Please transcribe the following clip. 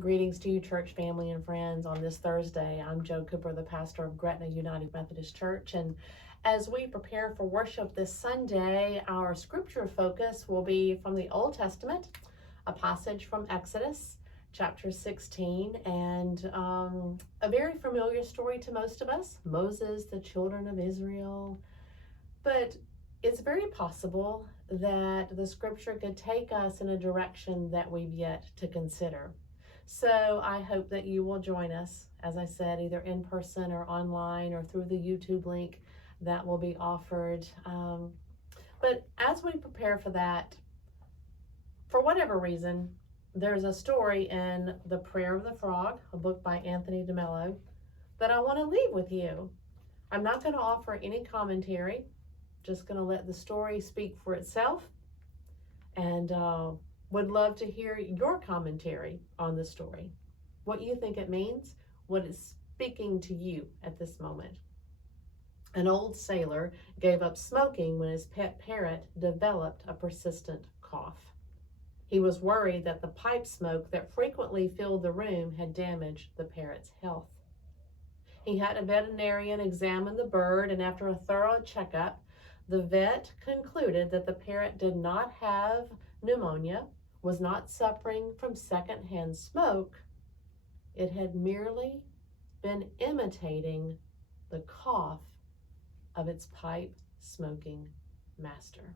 Greetings to you, church family and friends. On this Thursday, I'm Joe Cooper, the pastor of Gretna United Methodist Church. And as we prepare for worship this Sunday, our scripture focus will be from the Old Testament, a passage from Exodus chapter 16, and a very familiar story to most of us, Moses, the children of Israel. But it's very possible that the scripture could take us in a direction that we've yet to consider. So I hope that you will join us, as I said, either in person or online or through the YouTube link that will be offered. But as we prepare for that, for whatever reason, there's a story in The Prayer of the Frog, a book by Anthony DeMello, that I want to leave with you. I'm not going to offer any commentary, just going to let the story speak for itself, and would love to hear your commentary on the story, what you think it means, what it's speaking to you at this moment. An old sailor gave up smoking when his pet parrot developed a persistent cough. He was worried that the pipe smoke that frequently filled the room had damaged the parrot's health. He had a veterinarian examine the bird, and after a thorough checkup, the vet concluded that the parrot did not have pneumonia, was not suffering from secondhand smoke. It had merely been imitating the cough of its pipe smoking master.